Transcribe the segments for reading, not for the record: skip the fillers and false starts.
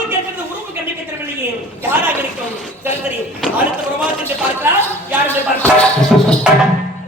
உறவு கேட்கிறது உறவு கண்டிக்க திறமையே யாராக இருக்கும் சரி அடுத்த பிரமாதத்தை பார்க்கலாம் யார் என்று பார்க்கலாம்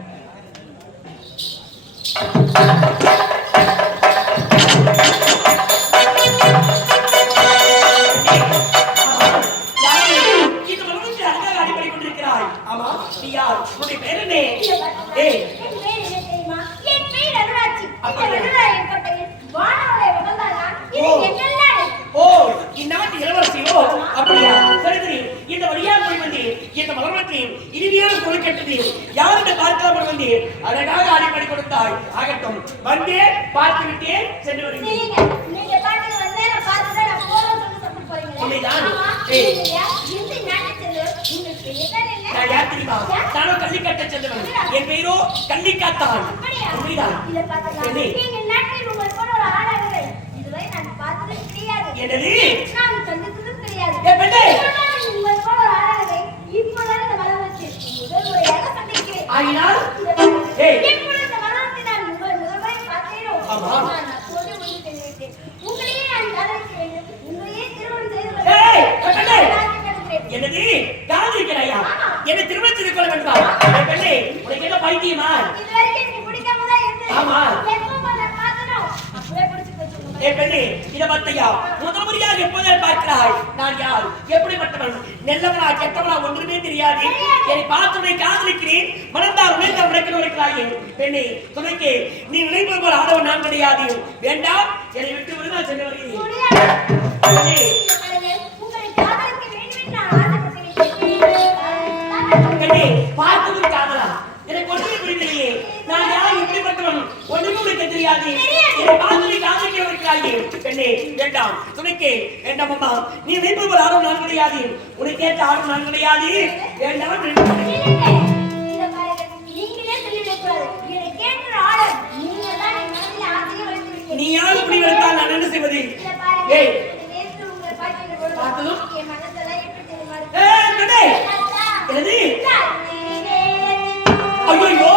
அழகாக ஆடிப்படி கொடுத்தாய் ஆகட்டும் வந்தே பார்த்து விட்டே சென்று வருகிறேன் நீங்க பாட்டு வந்தே நான் பார்த்துதான் நான் போறேன்னு சொல்லி போறீங்க உண்மைதான் இந்த நாட்டத்துல உங்களுக்கு என்ன நான் யார் தெரியுமா நானும் கள்ளிக்காட்டை சென்றவன் என் பெயரோ கள்ளிக்காத்தான் உண்மைதான் இத பாத்தீங்களா நீங்க நாட்டில் உங்கள் போல ஒரு ஆளாக இதுவரை நான் பார்த்தது கிடையாது என்னது நான் சந்தித்ததும் கிடையாது ஏ பெண்ணே உங்கள் போல ஒரு ஆளாக இப்போதான் இந்த மரம் வச்சு முதல் முறையாக சந்திக்கிறேன் ஆயினால் ஏய் இப்போது இந்த மரத்தை நான் முதல்வரை பார்த்தேனோ ஆமா நான் சொல்லி முடித்துட்டேன் உங்களையே நான் காதலிக்க வேண்டும் உங்களையே திருமணம் செய்து கொள்ள ஏய் பெண்ணே என்னது காதலிக்கிறாயா என்ன திருமணம் செய்து கொள்ள வேண்டாம் பெண்ணே உனக்கு என்ன பைத்தியமா இதுவரைக்கும் நீ பிடிக்காம தான் இருந்தேன் ஆமா எப்போ நான் பார்த்தனோ அப்படியே பிடிச்சு போச்சு ஏ பெண்ணே இத பார்த்தையா முதல் முறையாக எப்போதே பார்க்கிறாய் நான் யார் எப்படிப்பட்டவன் நல்லவனா கெட்டவனா ஒன்றுமே தெரியாது என்னை பார்த்துனை காதலிக்கிறேன் மனந்தால் உழைத்த உழைக்க உழைக்கிறாயே பெண்ணே துணைக்கு நீ நினைப்பது போல ஆடவன் நான் கிடையாது வேண்டாம் என்னை விட்டு விடு நான் சென்று வருகிறேன் பெண்ணே பார்த்ததும் காதலா எனக்கு ஒன்றுமே புரியலையே நான் யார் எப்படிப்பட்டவன் ஒன்றுமே உனக்கு தெரியாது என்னை பார்த்து காதலிக்க இருக்கிறாயே பெண்ணே வேண்டாம் துணைக்கு வேண்டாம் அம்மா நீ நினைப்பது போல ஆடவன் நான் கிடையாது உனக்கு ஏற்ற ஆடவன் நான் கிடையாது வேண்டாம் நீ யாரு இப்படி வைத்தால் நான் என்ன செய்வது ஏய் பார்த்ததும் என்னது ஐயோ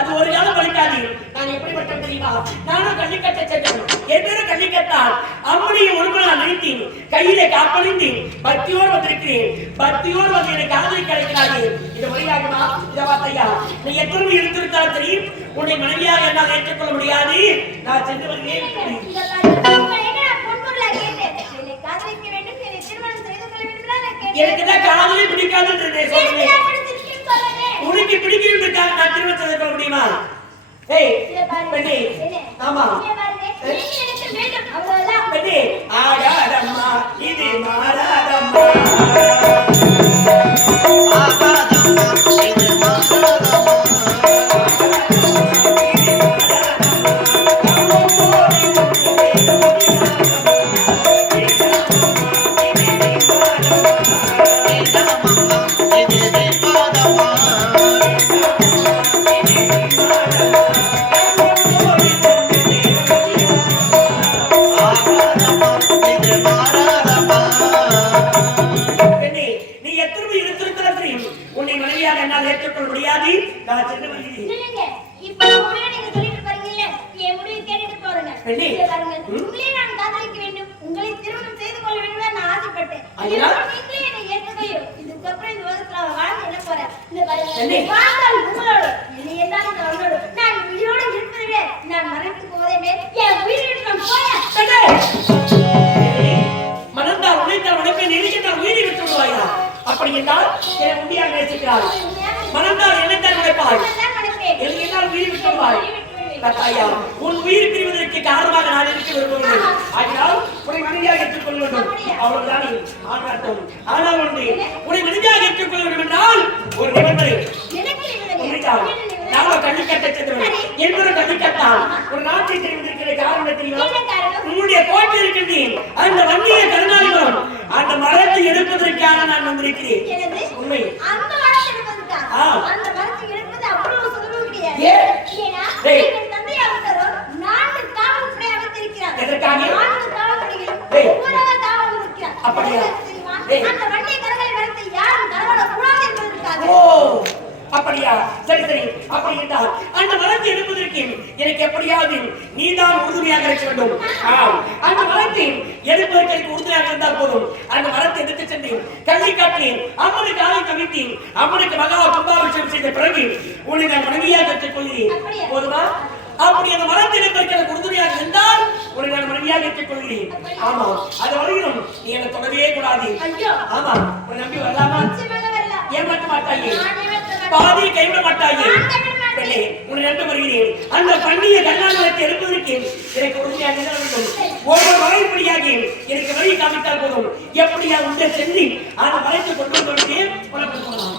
அது ஒரு காலம் பலிக்காது. நான் எப்படிப்பட்டவன் தெரியுமா? நானும் கள்ளிக்கட்டை சென்றவன். என் பேரு கள்ளிக்கட்டால் அம்மனையை ஒருமுறை நான் நிறுத்தி கையிலே காப்பணிந்து பக்தியோடு வந்திருக்கிறேன். பக்தியோடு வந்து என்னை காதலிக்க அழைக்கிறார்கள். இது வழியாகுமா? இதை பார்த்தையா, நீ எத்தனை எடுத்திருந்தாலும் சரி உன்னை மனைவியாக என்னால் ஏற்றுக்கொள்ள முடியாது. நான் சென்று வருகிறேன். எனக்குதான் காதலே பிடிக்காதுன்னு சொல்றேன். உனக்கு பிடிக்கிறதுக்காக நான் திருமணம் செய்து கொள்ள முடியுமா? ஏய் பெண்ணே, ஆமா பெண்ணே, ஆடாதம்மா இது மாறாதம்மா. அப்படி என்றால் என் உண்டியாக நேசிக்கிறாள். மனந்தால் என்னைத்தான் நினைப்பாள். எல்லாம் உயிர் விட்டுவாள். கத்தாயா, உன் உயிர் பிரிவதற்கு காரணமாக நான் இருக்க விரும்பவில்லை. ஆகினால் உன்னை மனிதியாக ஏற்றுக்கொள்ள வேண்டும். அவ்வளவுதானே ஆனாட்டம். ஆனால் ஒன்று, உன்னை மனிதியாக ஏற்றுக்கொள்ள வேண்டும் என்றால் ஒரு நிபந்தனை. நாங்கள் கள்ளிக்கட்டை சென்றவன் என்பது கள்ளிக்கட்டால் ஒரு நாட்டை தெரிவித்திருக்கிற காரணம் தெரியுமா? உன்னுடைய கோட்டை இருக்கின்றேன். அந்த வன்னிய கருணாநிதம் அந்த மரத்தை எடுப்பதற்காக நான் வந்திருக்கிறேன். உண்மை அப்படியா? சரி சரி. அப்படி என்றால் அந்த மரத்தை எடுப்பதற்கு எனக்கு எப்படியாவது நீதான் உறுதுணையாக இருக்க வேண்டும். அந்த மரத்தை எடுப்பதற்கு எனக்கு உறுதுணையாக இருந்தால் போதும். அந்த மரத்தை எடுத்து சென்று கள்ளிக்காட்டில் அம்மனுக்கு ஆலை கவிழ்த்தி அம்மனுக்கு மகா கும்பாபிஷேகம் செய்த பிறகு உன்னை நான் மனைவியாக பெற்றுக் கொள்கிறேன். போதுமா? அப்படி அந்த மரத்தை எடுப்பதற்கு எனக்கு உறுதுணையாக இருந்தால் உன்னை நான் மனைவியாக பெற்றுக் கொள்கிறேன். ஆமா, அது வரையிலும் நீ என்னை தொடவே கூடாது. ஆமா, உன்னை நம்பி வரலாமா? ஏமாற்ற மாட்டாயே, பாதி கைவிட மாட்டாயே. உன்னை நம்ப வருகிறேன். அந்த பண்ணிய கண்ணாமரத்தை எடுப்பதற்கு எனக்கு உறுதியாக வேண்டும். ஒவ்வொரு வகைப்படியாக எனக்கு வழி காமித்தால் போதும். எப்படியா உண்டை சென்று அந்த மரத்தை கொண்டு வந்து உனக்கு போகலாம்.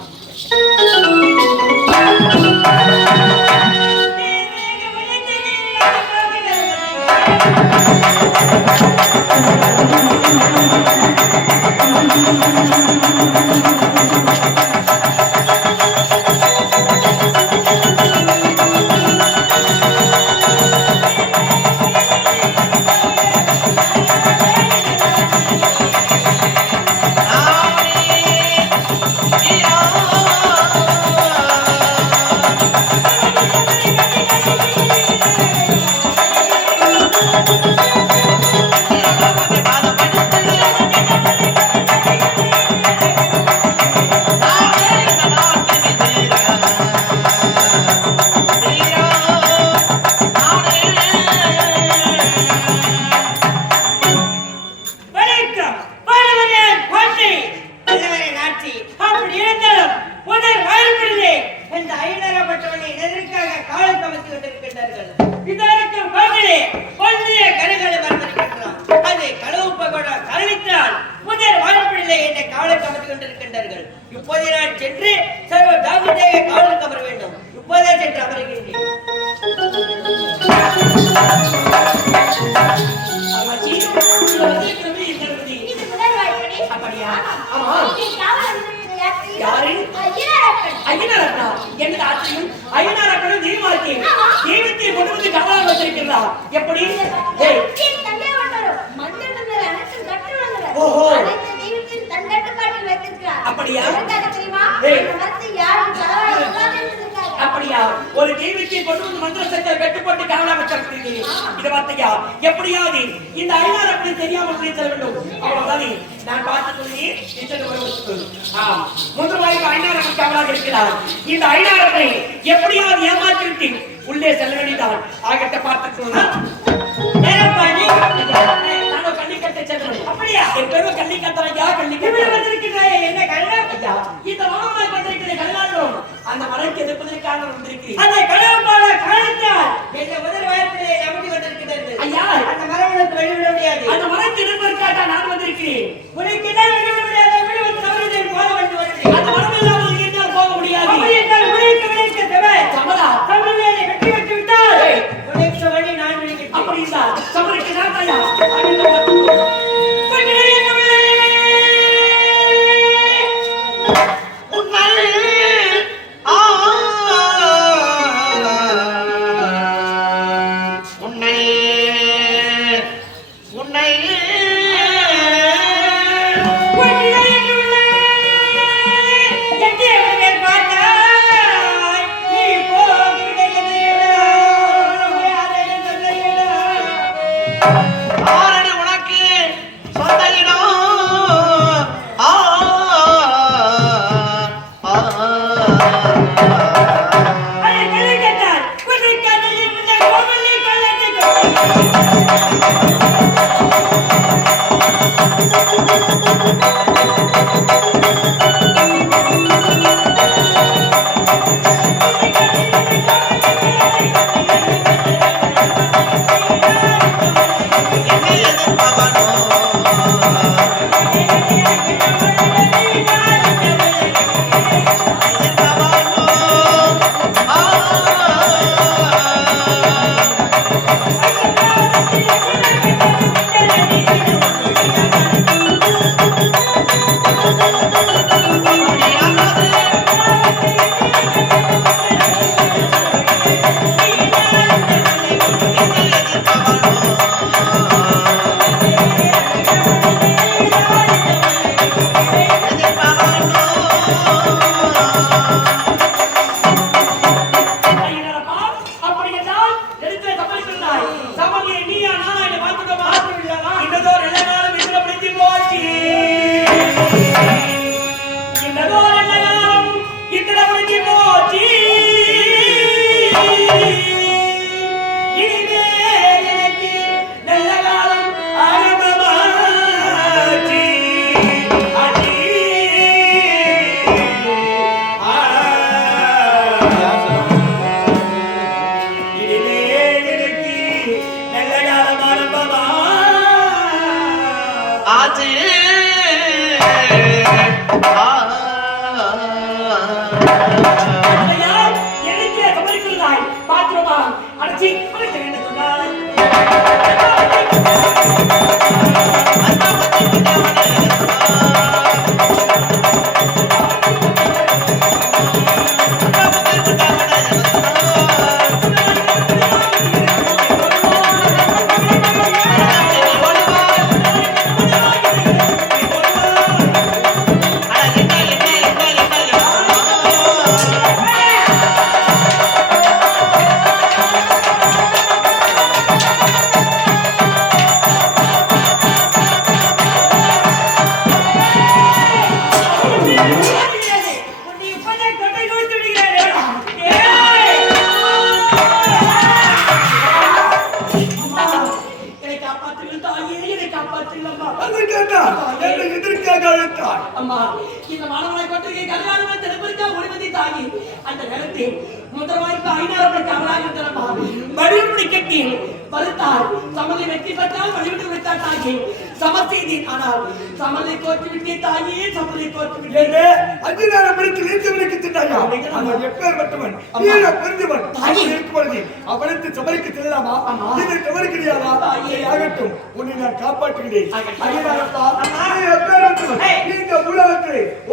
எப்படி? அப்படியா? அப்படியா? ஒரு தெய்வத்தை கொண்டு வந்து மந்திர சக்தியை கட்டு போட்டு காவலா வச்சிருக்கீங்க. இத பார்த்தியா? எப்படியாவது இந்த ஐநார் அப்படி தெரியாமல் செல்ல வேண்டும். அவ்வளவுதானே நான் பார்த்து சொல்லி இத்தனை வருவது. முதல்வாய்க்கு ஐநார் அப்படி காவலாக இருக்கிறார். இந்த ஐநார் அப்படி எப்படியாவது ஏமாற்றிவிட்டு உள்ளே செல்ல வேண்டியதான். ஆகட்ட பார்த்து சொன்னார். நானும் கள்ளிக்கட்டை செல்றேன். அப்படியா? என் பேரும் கள்ளிக்கட்டரையா? கள்ளிக்கட்டை வந்திருக்கிறாய். என்ன கள்ளா? இந்த மாமாய் வந்திருக்கிற கல்லாண்டோம் அந்த மலைக்கு எதிர்ப்பதற்காக வந்திருக்கிறேன். அந்த கடவுளோட காரணத்தால் எங்க முதல் வாய்ப்பிலே எப்படி வந்திருக்கிறது? ஐயா, அந்த மரங்களுக்கு வெளிவிட முடியாது. அந்த மரத்தை எதிர்ப்பதற்காக நான் வந்திருக்கிறேன். உனக்கு என்ன வெளிவிட முடியாது? வெளிவிட தவறுதை போக வேண்டும் வருகிறேன். அந்த மரம் இல்லாமல் என்னால் போக முடியாது. அப்படி என்றால் உனக்கு விளைக்க தேவை. சமரா, சமரே வெட்டி வெட்டி விட்டால் உனக்கு வழி நான் விளைக்கிறேன். அப்படி இல்ல சமருக்கு நான் ஐயா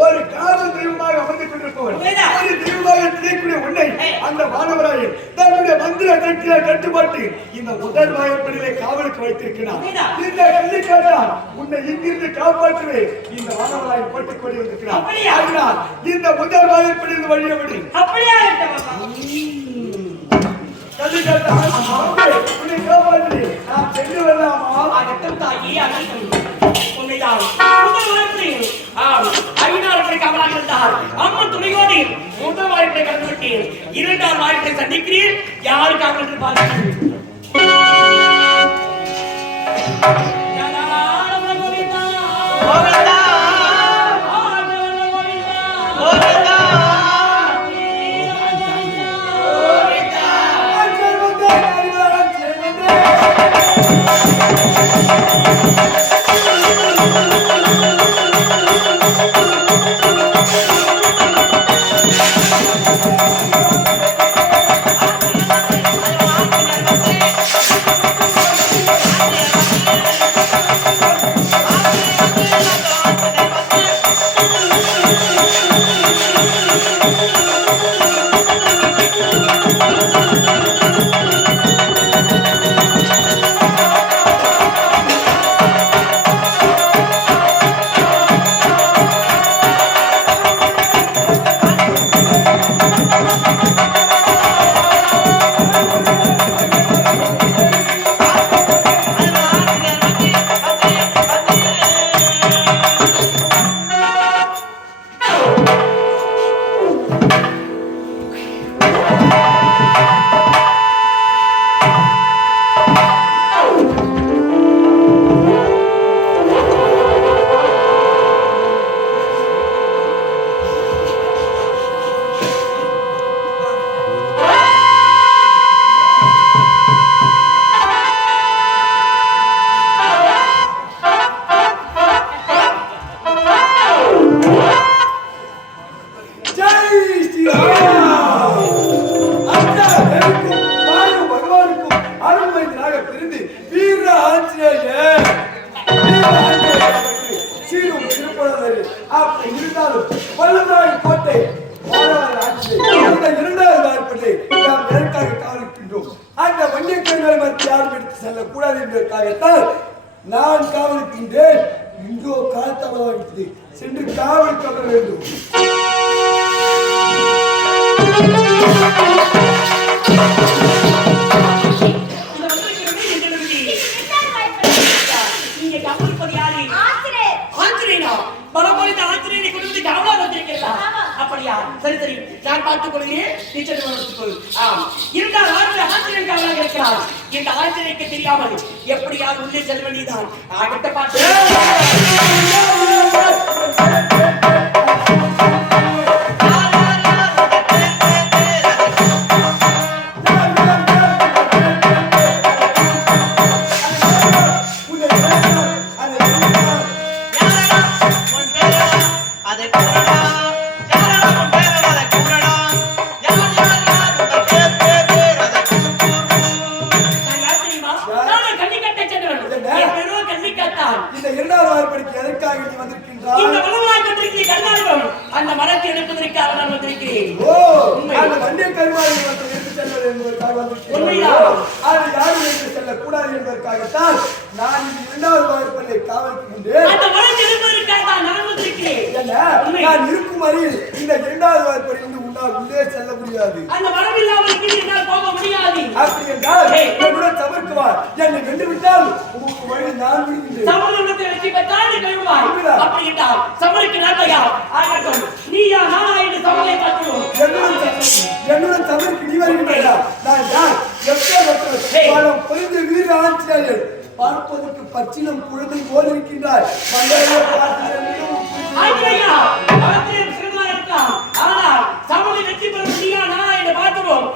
ஒரு காதல் தெய்வமாக அமர்ந்து கொண்டிருப்பவன் அந்த மாணவராயன் தன்னுடைய மந்திர சக்தியை கட்டுப்பட்டு இந்த முதல் வாய்ப்பிலே காவலுக்கு வைத்திருக்கிறார். இந்த கல்விக்காரன் உன்னை இங்கிருந்து காப்பாற்றுவே இந்த மாணவராயன் போட்டுக் கொண்டு வந்திருக்கிறார். இந்த முதல் வாய்ப்பிலிருந்து வழிய விடு. இரண்டாம் வாய்ப்பை சந்திக்கிறேன். யாருக்காக என்று பார்க்கிறேன். நான் காவலுக்கின்றேன். இன்றோ காலத்தாமதமாகிவிட்டது. சென்று காவல் கவர வேண்டும். சரி சரி, நான் பார்த்துக் கொள்கிறேன். டீச்சர் கொள். இருந்தால் ஆசிரியர் காவலாக இருக்கிறார். இந்த ஆசிரியருக்கு தெரியாமல் எப்படியாவது உள்ளே செல்ல வேண்டியதான். ஆகட்ட பார்த்து இந்த இரண்டாவது வாய்ப்படிக்கு எதற்காக நீ வந்திருக்கின்றாய்? இந்த மலவாய் கொண்டிருக்கிற கருமாரிடம் அந்த மரத்தை எடுப்பதற்காக நான் வந்திருக்கிறேன். ஓ, அந்த வன்னிய கருமாரி மரத்தை எடுத்து செல்வது என்பதற்காக வந்திருக்கிறேன். அது யாரும் எடுத்து செல்லக்கூடாது என்பதற்காகத்தான் நான் இந்த இரண்டாவது வாய்ப்பை காவலுக்கு முன்னேன். அந்த மரத்தை எடுப்பதற்காக தான் நான் வந்திருக்கிறேன். நான் இருக்கும் வரையில் இந்த இரண்டாவது வாய்ப்படி உன்னால் உள்ளே செல்ல முடியாது. அந்த மரம் இல்லாமல் என்னால் போக முடியாது. அப்படி என்றால் என்னுடன் சமர்க்குவார். என்னை வென்று விட்டால் உங்களுக்கு வழி நான் விடுகின்றேன். சமரத்தை வெற்றி பெற்றால் கழுவாய். அப்படி என்றால் சமருக்கு நல்லையா ஆகட்டும். நீயா நானா என்று சமரை பார்க்கிறோம். என்னுடன் சமருக்கு நீ வருகின்றா? நான் யார்? எப்போதும் புரிந்து வீர ஆட்சியாளர் பார்ப்பதற்கு பச்சிலம் குழந்தை போல் இருக்கின்றார். ஆனால் சமரை வெற்றி பெற நீயா நானா என்று பார்க்கிறோம்.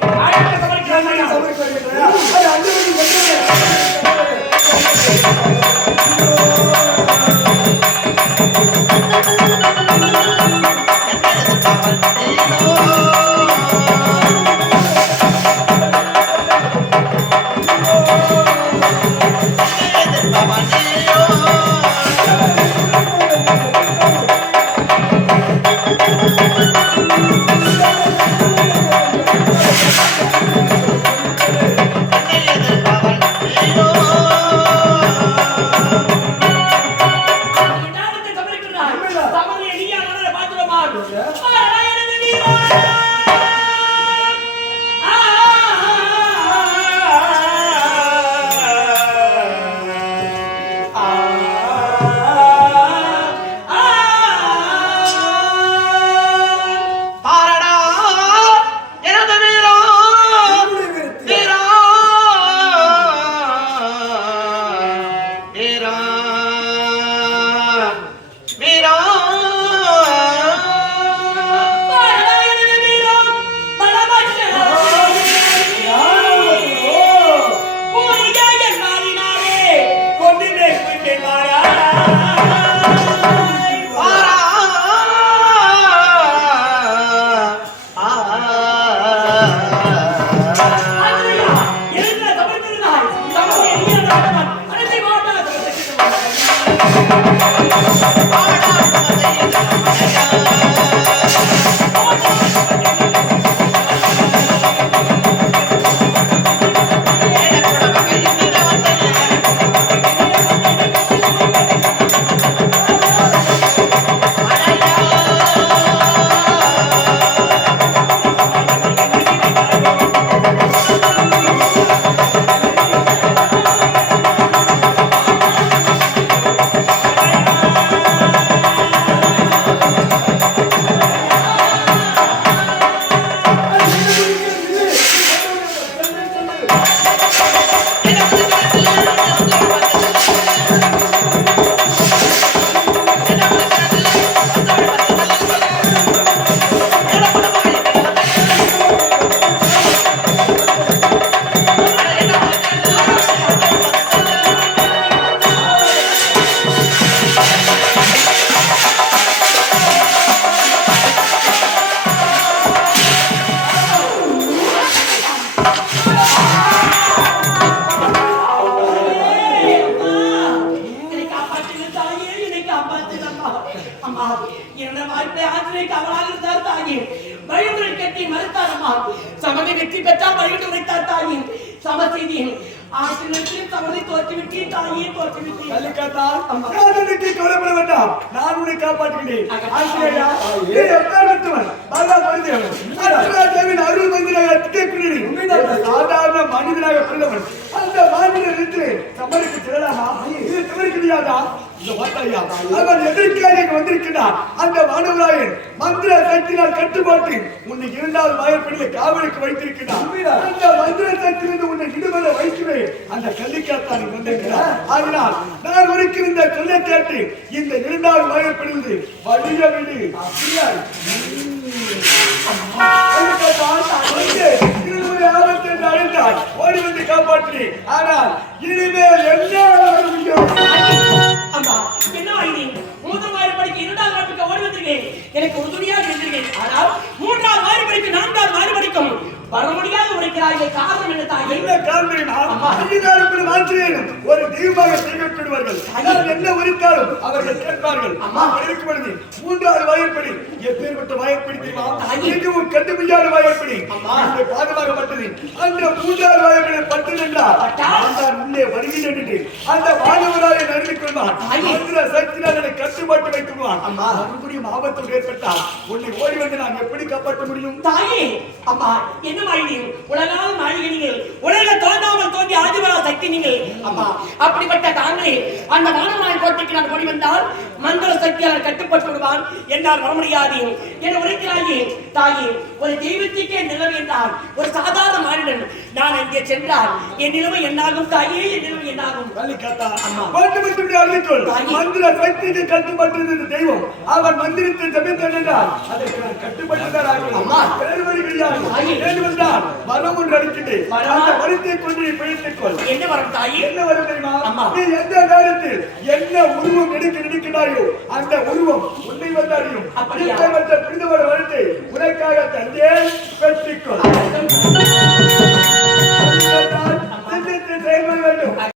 மகன் வெற்றி பெற்றால் வழிவிட்டு உரைத்தார் தாயின் சம செய்தியும் ஆசிரியர் தவறை தோற்றுவிட்டு தாயே தோற்றுவிட்டு கலிக்காத்தா காதலுக்கு கவலைப்பட வேண்டாம் நான் உன்னை காப்பாற்றுகிறேன் ஆசிரியா நீ எப்பேற்பட்டவன் பாலா மனிதன் அசுராஜாவின் அருள் மந்திராக திகழ்கிறேன் சாதாரண மனிதனாக பிறந்தவன் அந்த மாநிலத்திலே சமருக்கு செல்லலாமா இது தவிர்க்கிறதா இந்த வார்த்தையா அவன் எதற்காக வந்திருக்கிறான் அந்த மாணவராயன் மந்திர சக்தியால் கட்டுப்பாட்டு உன்னை இரண்டாவது வாய்ப்பிலே காவலுக்கு வைத்திருக்கிறான் அந்த மந்திர சக்தியிலிருந்து உன்னை விடுதலை வைக்கிறேன் அந்த கல்லிக்காத்தான் வந்திருக்கிறார் அதனால் நான் உனக்கு இந்த சொல்லை கேட்டு இந்த இரண்டாவது வாய்ப்பிலிருந்து வழிய விடு அப்படியா ஆபத்து என்று அழைத்தார் ஓடி வந்து காப்பாற்றி ஆனால் இனிமேல் என்ன அம்மா என்ன வாங்கி முதல் வாய்ப்பு படிக்க இரண்டாவது வாய்ப்புக்கு ஓடி வந்திருக்கேன் எனக்கு ஒரு துணியாக இருந்திருக்கேன் ஆனால் மூன்றாவது வாய்ப்பு படிக்க நான்காவது வாய்ப்பு படிக்கும் வர முடியாத உரைக்கிறார்கள் காரணம் என்ன தாய் என்ன காரணம் மாற்றியேன் ஒரு தெய்வமாக செய்யப்படுவார்கள் நான் என்ன உரைத்தாலும் அவர்கள் கேட்பார்கள் அம்மா இருக்கும் பொழுது மூன்றாவது வாய்ப்படி எப்பேற்பட்ட வாய்ப்படி தெரியுமா எங்கும் கண்டுபிடியாத வாய்ப்படி அந்த பாதுகாக்கப்பட்டது அந்த மூன்றாவது வாய்ப்படி பட்டு நின்றார் நான் உள்ளே வருகிறேன் என்று அந்த மாணவராக நடந்து கொள்வான் மந்திர சக்தியால் என்னை கட்டுப்பாட்டு வைத்துள்ளான் அம்மா மறுபடியும் ஆபத்து ஏற்பட்டால் உன்னை ஓடி வந்து நான் எப்படி காப்பாற்ற முடியும் தாயே அம்மா என்ன மாளிகையும் உலகால் மாளிகை நீங்கள் உலக தோன்றாமல் தோன்றி ஆதிபரா சக்தி நீங்கள் அம்மா அப்படிப்பட்ட தாங்களே அந்த மாணவனாய் கோட்டைக்கு நான் ஓடி வந்தால் மந்திர சக்தியால் கட்டுப்பட்டு விடுவான் என்றால் வர முடியாது என உரைக்கிறாயே தாயே ஒரு தெய்வத்துக்கே நிலைமை என்றால் ஒரு சாதாரண மானிடன் நான் அங்கே சென்றால் என் நிலைமை என்னாகும் தாயே என் நிலைமை என்னாகும் கல்லிக்காத்தா அம்மா மட்டும் அறிவிக்கொள் மந்திர சக்திக்கு கட்டுப்பட்டிருந்த தெய்வம் அவன் மந்திரத்தை ஜபித்தான் என்றால் அதற்கு நான் கட்டுப்பட்டுதான் ஆகும் அம்மா வேறு வழி கிடையாது வந்தால் வரம் ஒன்று அளிக்கின்றேன் அந்த வரத்தை கொண்டு நீ பிழைத்துக் கொள் என்ன வரம் தாயே என்ன வரம் தெரியுமா அம்மா நீ எந்த நேரத்தில் என்ன உருவம் நினைக்கிறாயோ அந்த உருவம் உன்னை வந்தாடியும் அப்படியா பிடித்தவர வரத்தை உனக்காக தந்தே பெற்றுக்கொள் வேண்டும்